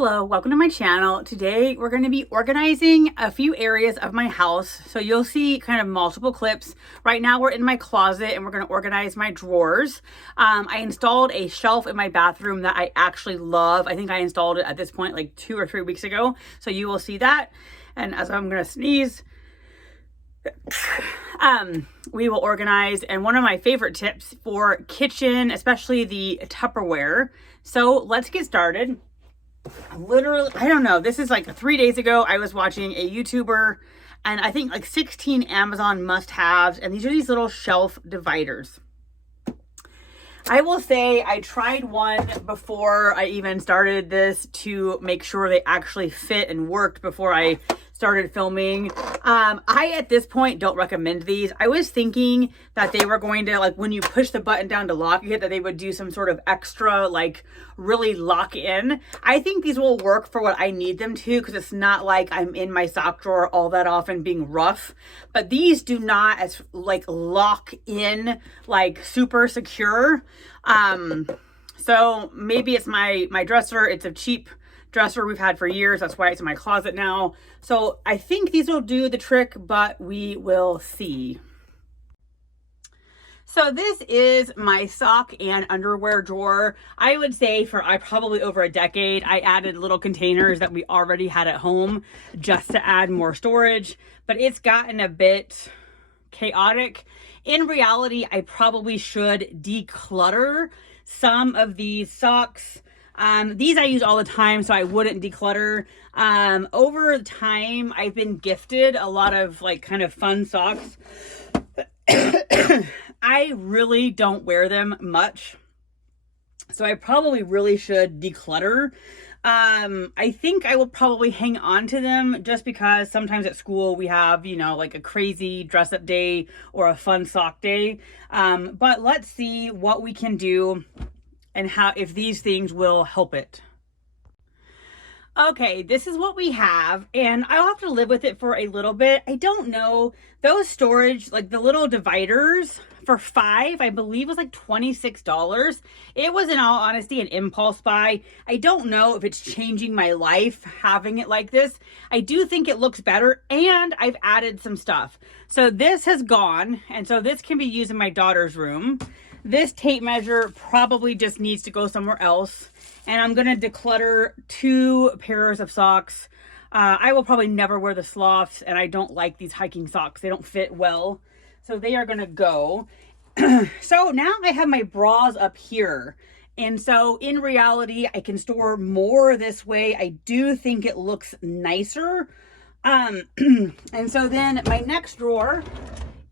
Hello, welcome to my channel. Today we're going to be organizing a few areas of my house. So you'll see kind of multiple clips. Right now we're in my closet and we're going to organize my drawers. I installed a shelf in my bathroom that I actually love. I think I installed it at this point like 2 or 3 weeks ago. So you will see that. And as I'm going to sneeze, we will organize. And one of my favorite tips for kitchen, especially the Tupperware. So let's get started. Literally, I don't know, this is like 3 days ago. I was watching a YouTuber and I think like 16 Amazon must-haves, and these are these little shelf dividers. I will say I tried one before I even started this to make sure they actually fit and worked before I started filming. I at this point don't recommend these. I was thinking that they were going to, like, when you push the button down to lock it, that they would do some sort of extra, like, really lock in. I think these will work for what I need them to, because it's not like I'm in my sock drawer all that often being rough. But these do not as like lock in like super secure. So maybe it's my dresser. It's a cheap dresser we've had for years. That's why it's in my closet now. So I think these will do the trick, but we will see. So this is my sock and underwear drawer. I would say for probably over a decade, I added little containers that we already had at home just to add more storage, but it's gotten a bit chaotic. In reality, I probably should declutter some of these socks. These I use all the time, so I wouldn't declutter. Over time, I've been gifted a lot of like kind of fun socks. I really don't wear them much, so I probably really should declutter. I think I will probably hang on to them just because sometimes at school we have, you know, like a crazy dress up day or a fun sock day. But let's see what we can do and how, if these things will help it. Okay, this is what we have, and I'll have to live with it for a little bit. I don't know, those storage, like the little dividers for 5, I believe was like $26. It was, in all honesty, an impulse buy. I don't know if it's changing my life having it like this. I do think it looks better, and I've added some stuff. So this has gone, and so this can be used in my daughter's room. This tape measure probably just needs to go somewhere else. And I'm going to declutter 2 pairs of socks. I will probably never wear the sloths, and I don't like these hiking socks. They don't fit well. So they are going to go. So now I have my bras up here. And so in reality, I can store more this way. I do think it looks nicer. And so then my next drawer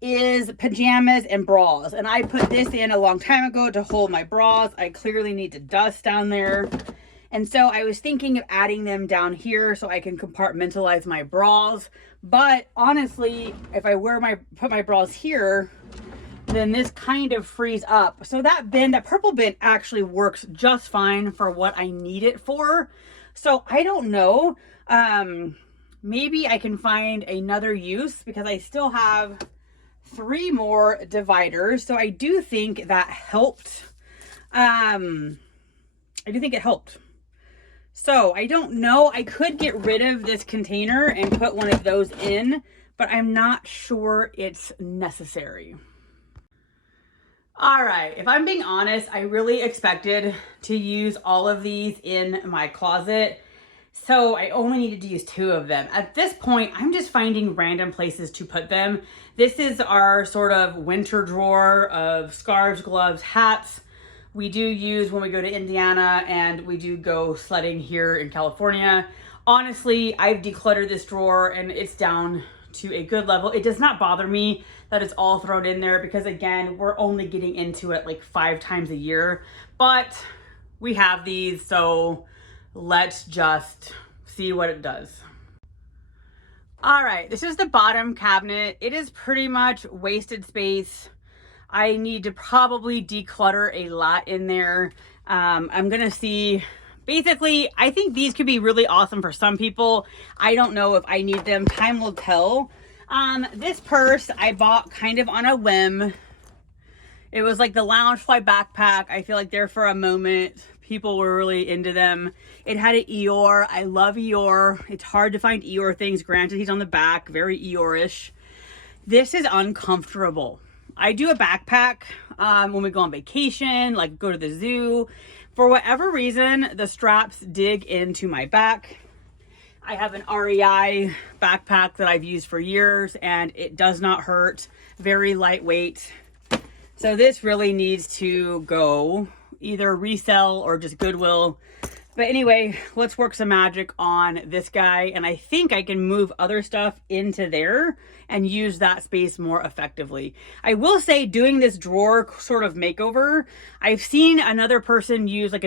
is pajamas and bras, and I put this in a long time ago to hold my bras. I clearly need to dust down there, and so I was thinking of adding them down here so I can compartmentalize my bras. But honestly, if I put my bras here, then this kind of frees up. So that purple bin actually works just fine for what I need it for. So I don't know, maybe I can find another use, because I still have 3 more dividers. So I do think that helped. I do think it helped. So I don't know. I could get rid of this container and put one of those in, but I'm not sure it's necessary. All right, if I'm being honest, I really expected to use all of these in my closet. So I only needed to use 2 of them. At this point, I'm just finding random places to put them. This is our sort of winter drawer of scarves, gloves, hats. We do use when we go to Indiana, and we do go sledding here in California. Honestly, I've decluttered this drawer and it's down to a good level. It does not bother me that it's all thrown in there, because again, we're only getting into it like 5 times a year. But we have these, so let's just see what it does. All right, this is the bottom cabinet. It is pretty much wasted space. I need to probably declutter a lot in there. I'm gonna see. Basically, I think these could be really awesome for some people. I don't know if I need them. Time will tell. This purse I bought kind of on a whim. It was like the Loungefly backpack. I feel like there for a moment, People were really into them. It had an Eeyore. I love Eeyore. It's hard to find Eeyore things. Granted, he's on the back, very Eeyore-ish. This is uncomfortable. I do a backpack when we go on vacation, like go to the zoo. For whatever reason, the straps dig into my back. I have an REI backpack that I've used for years and it does not hurt. Very lightweight. So this really needs to go, either resell or just Goodwill. But anyway, let's work some magic on this guy. And I think I can move other stuff into there and use that space more effectively. I will say, doing this drawer sort of makeover, I've seen another person use I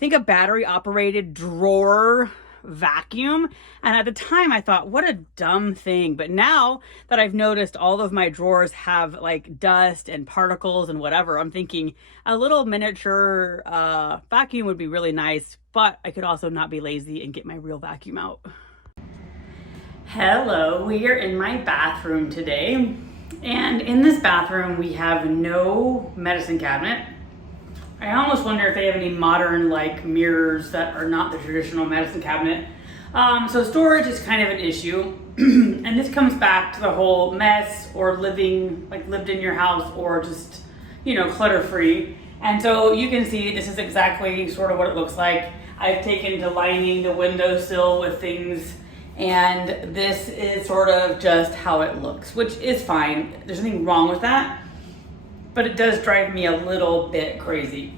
think a battery operated drawer vacuum. And at the time I thought, what a dumb thing. But now that I've noticed all of my drawers have like dust and particles and whatever, I'm thinking a little miniature vacuum would be really nice, but I could also not be lazy and get my real vacuum out. Hello, we are in my bathroom today. And in this bathroom, we have no medicine cabinet. I almost wonder if they have any modern like mirrors that are not the traditional medicine cabinet. So storage is kind of an issue. And this comes back to the whole mess or lived in your house or just, you know, clutter free. And so you can see this is exactly sort of what it looks like. I've taken to lining the windowsill with things, and this is sort of just how it looks, which is fine. There's nothing wrong with that. But it does drive me a little bit crazy.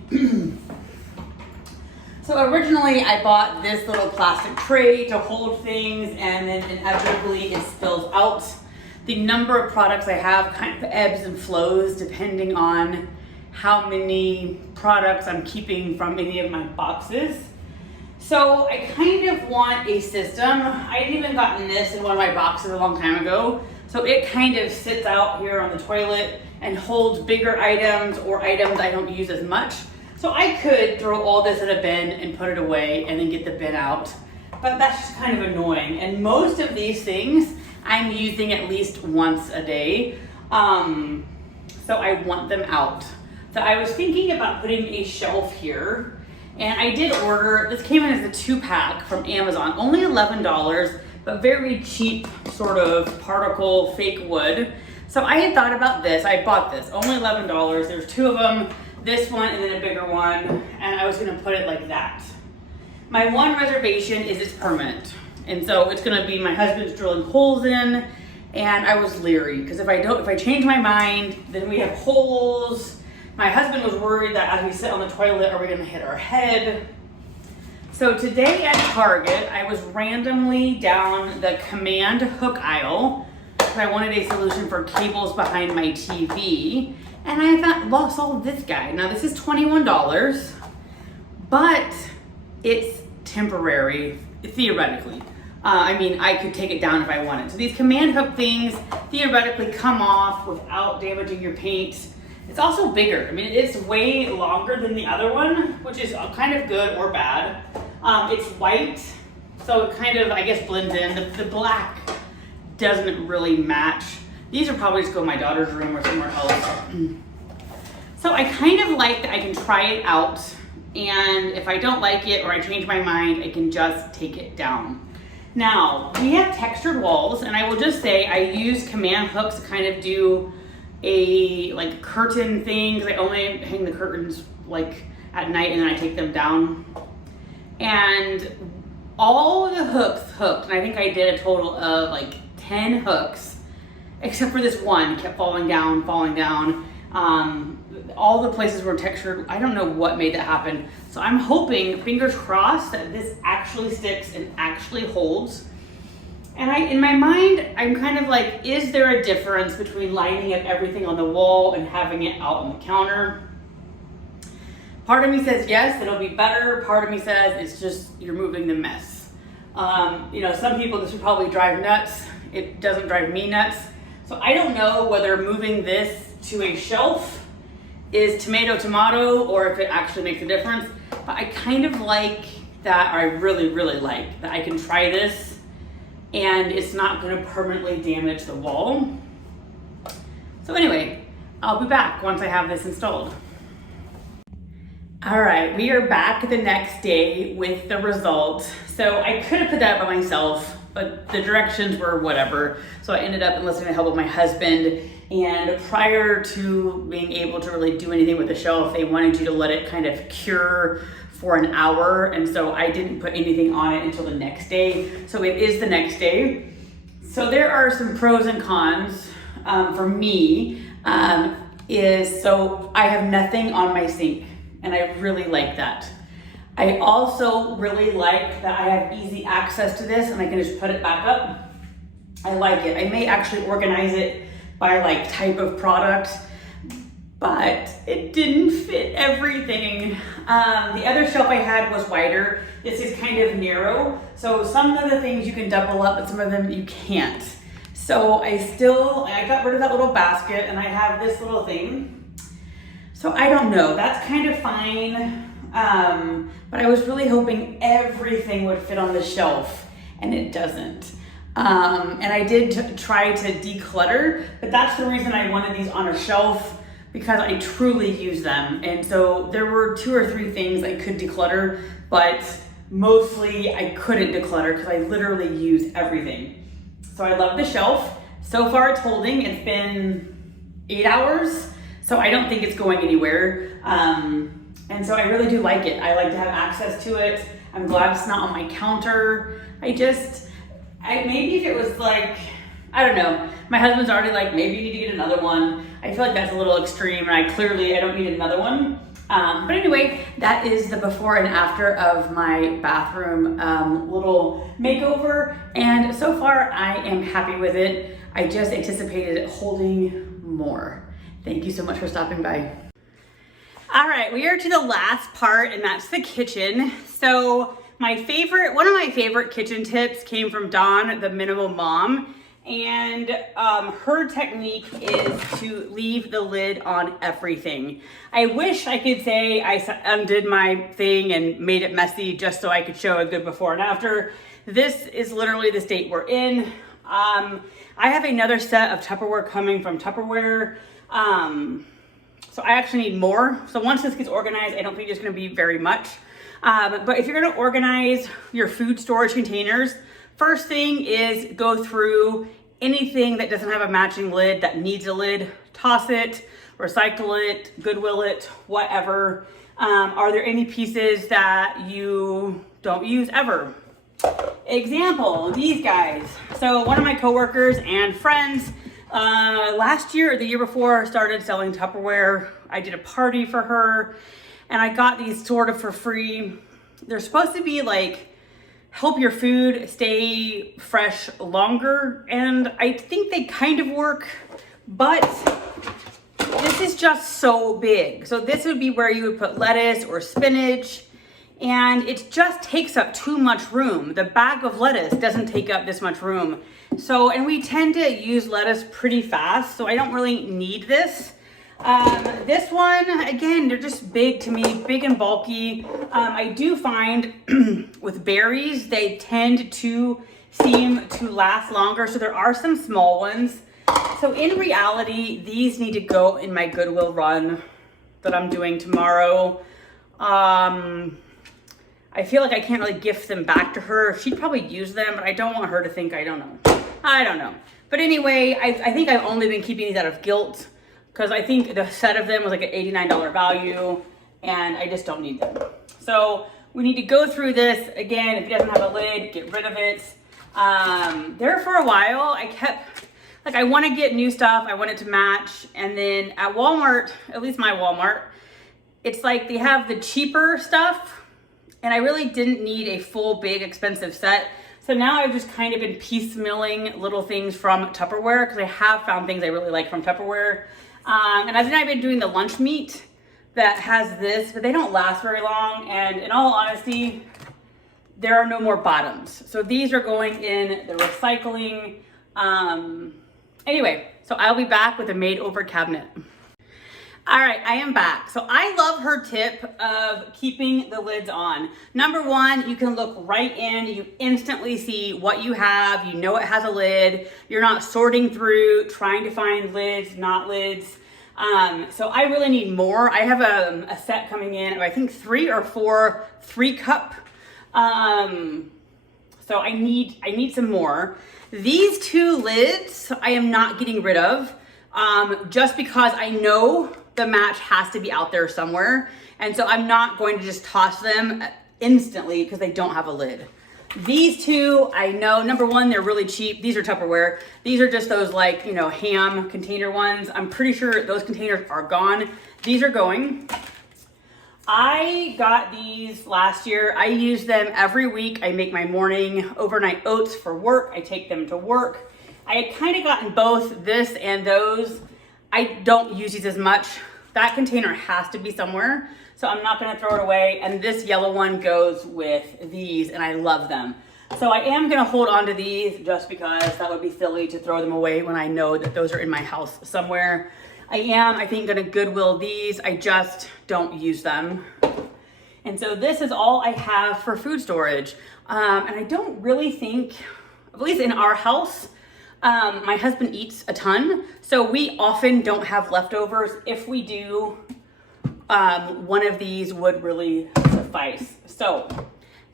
So originally I bought this little plastic tray to hold things, and then inevitably it spills out. The number of products I have kind of ebbs and flows depending on how many products I'm keeping from any of my boxes. So I kind of want a system. I had even gotten this in one of my boxes a long time ago. So it kind of sits out here on the toilet and holds bigger items or items I don't use as much. So I could throw all this in a bin and put it away and then get the bin out, but that's just kind of annoying. And most of these things I'm using at least once a day. So I want them out. So I was thinking about putting a shelf here, and I did order, this came in as a 2-pack from Amazon, only $11, but very cheap sort of particle fake wood. So I had thought about this. I bought this, only $11. There's 2 of them, this one and then a bigger one, and I was gonna put it like that. My one reservation is it's permanent. And so it's gonna be my husband's drilling holes in, and I was leery, because if I change my mind, then we have holes. My husband was worried that as we sit on the toilet, are we gonna hit our head? So today at Target, I was randomly down the command hook aisle. I wanted a solution for cables behind my TV, and I saw this guy. Now this is $21, but it's temporary, theoretically. I mean, I could take it down if I wanted. So these command hook things theoretically come off without damaging your paint. It's also bigger. I mean, it's way longer than the other one, which is kind of good or bad. It's white, so it kind of, I guess, blends in. The black doesn't really match. These are probably just go in my daughter's room or somewhere else. So I kind of like that I can try it out, and if I don't like it or I change my mind, I can just take it down. Now, we have textured walls, and I will just say I use command hooks to kind of do a like curtain thing, because I only hang the curtains like at night and then I take them down. And all the hooks hooked, and I think I did a total of like 10 hooks, except for this one kept falling down. All the places were textured. I don't know what made that happen. So I'm hoping, fingers crossed, that this actually sticks and actually holds. And in my mind, I'm kind of like, is there a difference between lining up everything on the wall and having it out on the counter? Part of me says yes, it'll be better. Part of me says it's just, you're moving the mess. You know, some people, this would probably drive nuts. It doesn't drive me nuts. So I don't know whether moving this to a shelf is tomato, or if it actually makes a difference. But I kind of like that, or I really, really like that I can try this and it's not gonna permanently damage the wall. So anyway, I'll be back once I have this installed. All right, we are back the next day with the result. So I could have put that up by myself, but the directions were whatever. So I ended up enlisting the help of my husband. And prior to being able to really do anything with the shelf, they wanted you to let it kind of cure for an hour. And so I didn't put anything on it until the next day. So it is the next day. So there are some pros and cons for me. So I have nothing on my sink. And I really like that. I also really like that I have easy access to this and I can just put it back up. I like it. I may actually organize it by like type of product, but it didn't fit everything. The other shelf I had was wider. This is kind of narrow. So some of the things you can double up, but some of them you can't. So I got rid of that little basket and I have this little thing. So I don't know, that's kind of fine, but I was really hoping everything would fit on the shelf, and it doesn't. And I did try to declutter, but that's the reason I wanted these on a shelf, because I truly use them. And so there were 2 or 3 things I could declutter, but mostly I couldn't declutter because I literally use everything. So I love the shelf. So far it's holding, it's been 8 hours. So I don't think it's going anywhere. And so I really do like it. I like to have access to it. I'm glad it's not on my counter. Maybe if it was like, I don't know, my husband's already like, maybe you need to get another one. I feel like that's a little extreme and I don't need another one. But anyway, that is the before and after of my bathroom little makeover. And so far I am happy with it. I just anticipated it holding more. Thank you so much for stopping by. All right, we are to the last part, and that's the kitchen. So one of my favorite kitchen tips came from Dawn, the Minimal Mom. And her technique is to leave the lid on everything. I wish I could say I undid my thing and made it messy just so I could show a good before and after. This is literally the state we're in. I have another set of Tupperware coming from Tupperware. So I actually need more. So once this gets organized, I don't think there's gonna be very much. But if you're gonna organize your food storage containers, first thing is go through anything that doesn't have a matching lid that needs a lid, toss it, recycle it, Goodwill it, whatever. Are there any pieces that you don't use ever? Example, these guys. So one of my coworkers and friends last year or the year before started selling Tupperware. I did a party for her and I got these sort of for free. They're supposed to be like, help your food stay fresh longer. And I think they kind of work, but this is just so big. So this would be where you would put lettuce or spinach, and it just takes up too much room. The bag of lettuce doesn't take up this much room. So, and we tend to use lettuce pretty fast, so I don't really need this. This one, again, they're just big to me, big and bulky. I do find with berries, they tend to seem to last longer. So there are some small ones. So in reality, these need to go in my Goodwill run that I'm doing tomorrow. I feel like I can't really gift them back to her. She'd probably use them, but I don't want her to think I don't know. But anyway, I think I've only been keeping these out of guilt because I think the set of them was like an $89 value and I just don't need them. So we need to go through this. Again, if it doesn't have a lid, get rid of it. There for a while, I kept, like I want to get new stuff. I want it to match. And then at Walmart, at least my Walmart, it's like they have the cheaper stuff and I really didn't need a full, big, expensive set. So now I've just kind of been piecemealing little things from Tupperware because I have found things I really like from Tupperware. And I've been doing the lunch meat that has this, but they don't last very long. And in all honesty, there are no more bottoms. So these are going in the recycling. Anyway, so I'll be back with a made over cabinet. All right, I am back. So I love her tip of keeping the lids on. Number one, you can look right in, you instantly see what you have, you know it has a lid, you're not sorting through, trying to find lids, not lids. So I really need more. I have a set coming in of I think 3 or 4 3-cup. So I need some more. These 2 lids I am not getting rid of, just because I know the match has to be out there somewhere. And so I'm not going to just toss them instantly because they don't have a lid. These 2, I know, number one, they're really cheap. These are Tupperware. These are just those like, you know, ham container ones. I'm pretty sure those containers are gone. These are going. I got these last year. I use them every week. I make my morning overnight oats for work. I take them to work. I had kind of gotten both this and those. I don't use these as much. That container has to be somewhere, so I'm not gonna throw it away. And this yellow one goes with these, and I love them. So I am gonna hold on to these just because that would be silly to throw them away when I know that those are in my house somewhere. I think, gonna Goodwill these. I just don't use them. And so this is all I have for food storage. And I don't really think, at least in our house, my husband eats a ton, so we often don't have leftovers. If we do, one of these would really suffice. So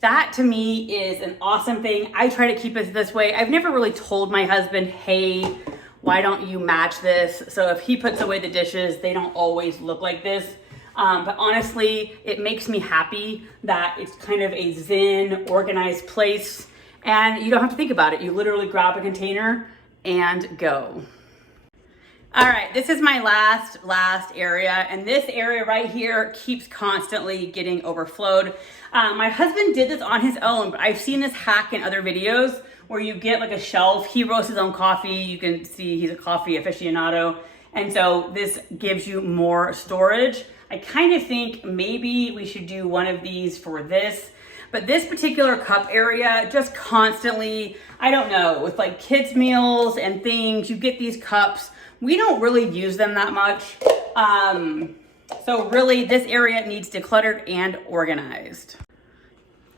that to me is an awesome thing. I try to keep it this way. I've never really told my husband, hey, why don't you match this? So if he puts away the dishes, they don't always look like this. But honestly, it makes me happy that it's kind of a zen, organized place, and you don't have to think about it. You literally grab a container and go. All right, this is my last area, and this area right here keeps constantly getting overflowed. My husband did this on his own, but I've seen this hack in other videos where you get like a shelf. He roasts his own coffee. You can see he's a coffee aficionado, and so this gives you more storage. I kind of think maybe we should do one of these for this. But this particular cup area just constantly, I don't know, with like kids' meals and things, you get these cups. We don't really use them that much. So really this area needs decluttered and organized.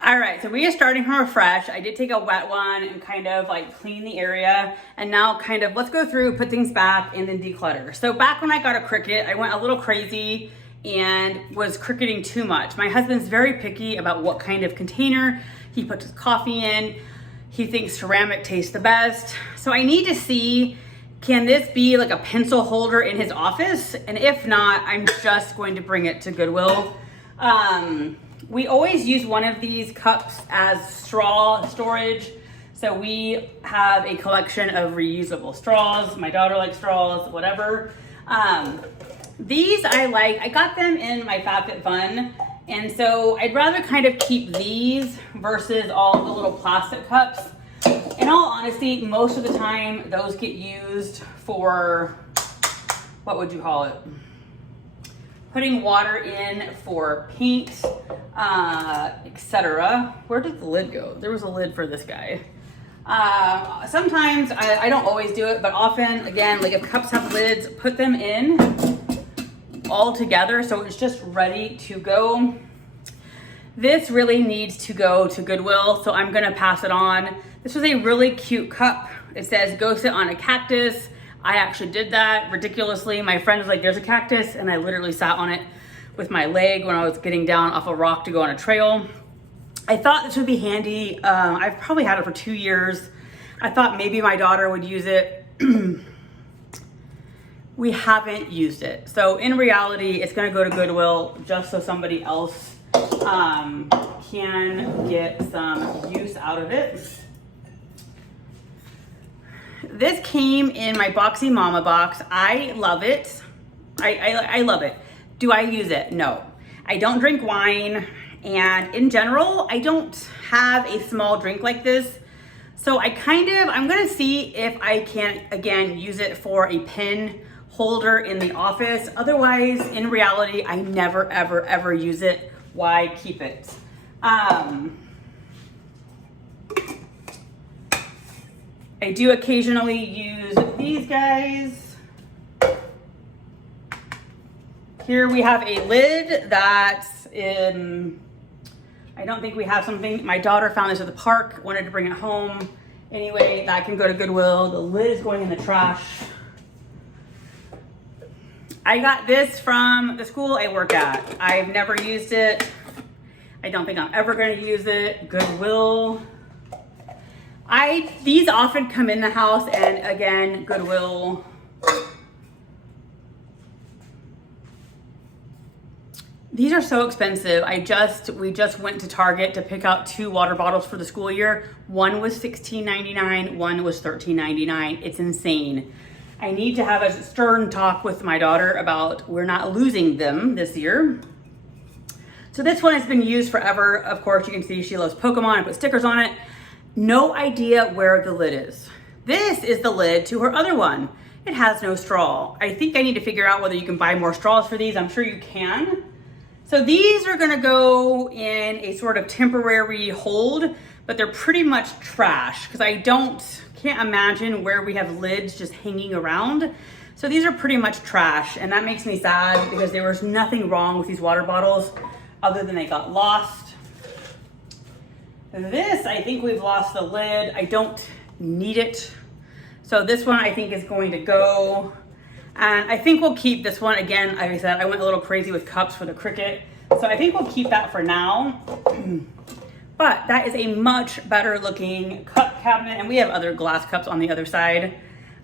All right, so we are starting from fresh. I did take a wet one and kind of like clean the area. And now kind of let's go through, put things back and then declutter. So back when I got a Cricut, I went a little crazy and was Cricketing too much. My husband's very picky about what kind of container he puts his coffee in. He thinks ceramic tastes the best. So I need to see, can this be like a pencil holder in his office? And if not, I'm just going to bring it to Goodwill. We always use one of these cups as straw storage. So we have a collection of reusable straws. My daughter likes straws, whatever. These I like. I got them in my FabFitFun, and so I'd rather kind of keep these versus all the little plastic cups. In all honesty, most of the time those get used for, what would you call it? Putting water in for paint, etc. Where did the lid go? There was a lid for this guy. Sometimes, I don't always do it, but often, again, like if cups have lids, put them in all together so it's just ready to go. This really needs to go to Goodwill, so I'm gonna pass it on. This was a really cute cup. It says, go sit on a cactus. I actually did that ridiculously. My friend was like, there's a cactus, and I literally sat on it with my leg when I was getting down off a rock to go on a trail. I thought this would be handy. I've probably had it for 2 years. I thought maybe my daughter would use it. We haven't used it. So in reality, it's gonna go to Goodwill just so somebody else can get some use out of it. This came in my Boxy Mama box. I love it. I love it. Do I use it? No. I don't drink wine, and in general, I don't have a small drink like this. So I'm gonna see if I can, again, use it for a pen holder in the office. Otherwise, in reality, I never, ever, ever use it. Why keep it? I do occasionally use these guys. Here we have a lid that's in, I don't think we have something. My daughter found this at the park, wanted to bring it home. Anyway, that can go to Goodwill. The lid is going in the trash. I got this from the school I work at. I've never used it. I don't think I'm ever going to use it. Goodwill. These often come in the house, and again, Goodwill. These are so expensive. We just went to Target to pick out 2 water bottles for the school year. One was $16.99, one was $13.99. It's insane. I need to have a stern talk with my daughter about we're not losing them this year. So this one has been used forever. Of course, you can see she loves Pokemon. I put stickers on it. No idea where the lid is. This is the lid to her other one. It has no straw. I think I need to figure out whether you can buy more straws for these. I'm sure you can. So these are gonna go in a sort of temporary hold, but they're pretty much trash because I can't imagine where we have lids just hanging around. So these are pretty much trash, and that makes me sad because there was nothing wrong with these water bottles other than they got lost. This, I think we've lost the lid. I don't need it. So this one I think is going to go. And I think we'll keep this one. Again, like I said, I went a little crazy with cups for the Cricut. So I think we'll keep that for now. But that is a much better looking cup cabinet. And we have other glass cups on the other side.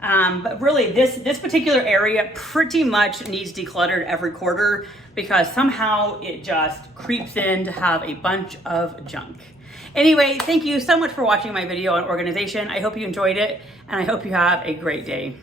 But really this particular area pretty much needs decluttered every quarter because somehow it just creeps in to have a bunch of junk. Anyway, thank you so much for watching my video on organization. I hope you enjoyed it, and I hope you have a great day.